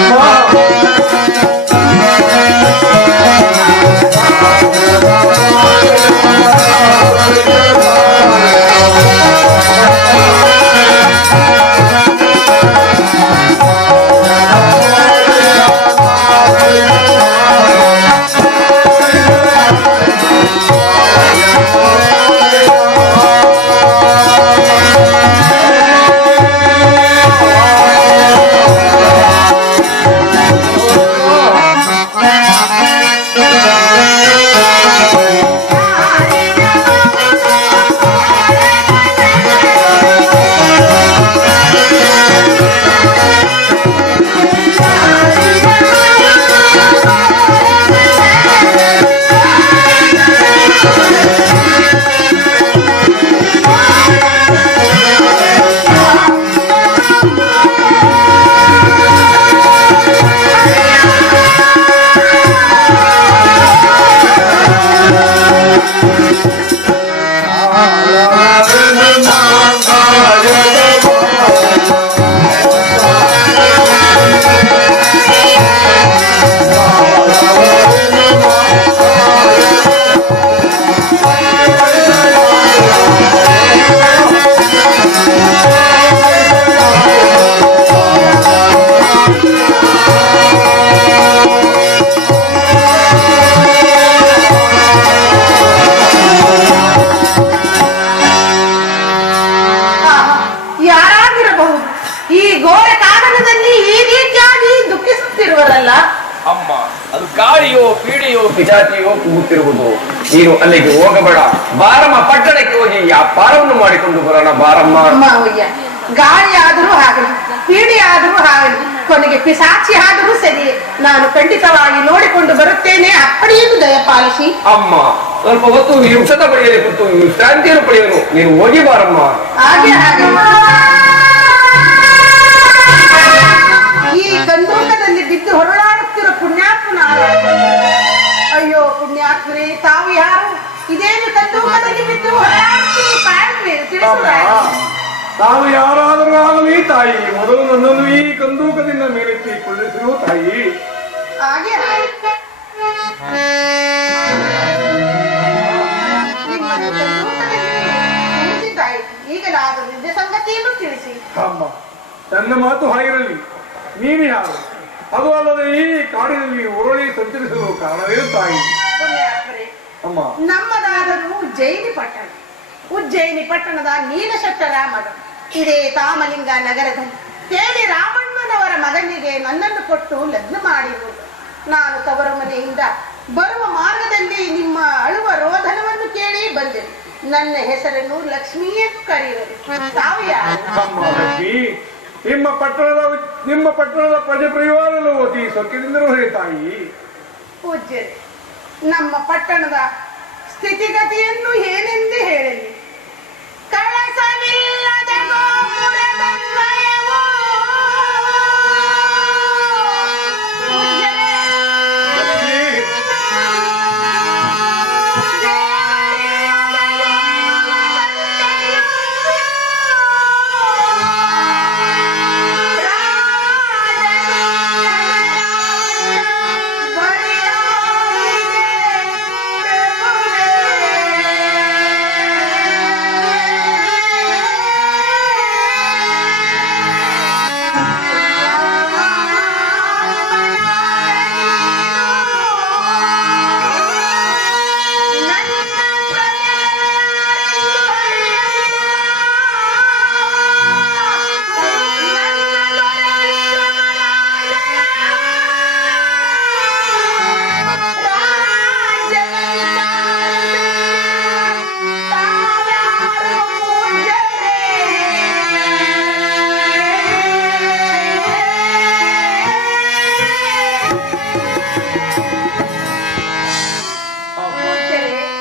Oh, ಅಲ್ಲ ಅಮ್ಮ ಅದು ಗಾಳಿಯೋ ಪೀಡೆಯೋ ಪಿಜಾತಿಯೋ ಕೂಗುತ್ತಿರುವುದು. ನೀನು ಅಲ್ಲಿಗೆ ಹೋಗಬೇಡ. ಬಾರಮ್ಮ ಪಟ್ಟಣಕ್ಕೆ ಹೋಗಿ ವ್ಯಾಪಾರವನ್ನು ಮಾಡಿಕೊಂಡು ಬರೋಣ ಬಾರಮ್ಮ. ಮಾವಯ್ಯ ಗಾಳಿ ಆದರೂ ಆಗಲಿ ಪೀಡಿ ಆದರೂ ಆಗಲಿ ಕೊನೆಗೆ ಪಿಸಾಚಿ ಆದರೂ ಸರಿ. ನಾನು ಖಂಡಿತವಾಗಿ ನೋಡಿಕೊಂಡು ಬರುತ್ತೇನೆ ಅಪ್ಪಣೆಯನ್ನು ದಯಪಾಲಿಸಿ. ಅಮ್ಮ ಸ್ವಲ್ಪ ಹೊತ್ತು ಹಿಂಸದ ಬಳಿಯಲ್ಲಿ ವಿಶ್ರಾಂತಿಯನ್ನು ಪಡೆಯಲು ನೀನು ಹೋಗಿ ಬಾರಮ್ಮ. ಹಾಗೆ ಹಾಗೆ. ಇದೇನು ಬಿದ್ದು ನಾವು ಯಾರಾದರೂ ಆಗಲಿ ತಾಯಿ ಮೊದಲು ನನ್ನನ್ನು ಈ ಕಂದೂಕದಿಂದ ಮೇಲೆತ್ತಿ ಕೊಳ್ಳಿಸಿರು ತಾಯಿ. ಹಾಗೆ ಅಮ್ಮ ನನ್ನ ಮಾತು ಹಾಗಿರಲಿ. ನೀನು ಯಾರು ಅದು ಅಲ್ಲದೆ ಈ ಕಾಡಿನಲ್ಲಿ ಉರುಳಿ ಸಂಚರಿಸಲು ಕಾರಣವೇ ತಾಯಿ? ನಮ್ಮದಾದರೂ ಉಜ್ಜಯಿನಿ ಪಟ್ಟಣ. ಉಜ್ಜಯಿನಿ ಪಟ್ಟಣದ ನೀಲಶಟ್ಟ ರಾಮರು ಇದೇ ತಾಮಲಿಂಗ ನಗರದಲ್ಲಿ ಕೇಳಿ ರಾಮಣ್ಣನವರ ಮಗನಿಗೆ ನನ್ನನ್ನು ಕೊಟ್ಟು ಲಗ್ನ ಮಾಡಿರುವುದು ನಾನು ತವರು ಮನೆಯಿಂದ ಬರುವ ಮಾರ್ಗದಲ್ಲಿ ನಿಮ್ಮ ಅಳುವ ರೋಧನವನ್ನು ಕೇಳಿ ಬಂದೆ. ನನ್ನ ಹೆಸರನ್ನು ಲಕ್ಷ್ಮೀ ಎಂದು ಕರೆಯುವರು ತಾವು ನಿಮ್ಮ ಪಟ್ಟಣದ ನಿಮ್ಮ ಪಟ್ಟಣದ ಪ್ರಜೆ ಪರಿವಾರಲು ಓದಿ ಸೊಕ್ಕಿನಿಂದಲೂ ತಾಯಿ. ಪೂಜ್ಯರೇ ನಮ್ಮ ಪಟ್ಟಣದ ಸ್ಥಿತಿಗತಿಯನ್ನು ಏನೆಂದು ಹೇಳಲಿ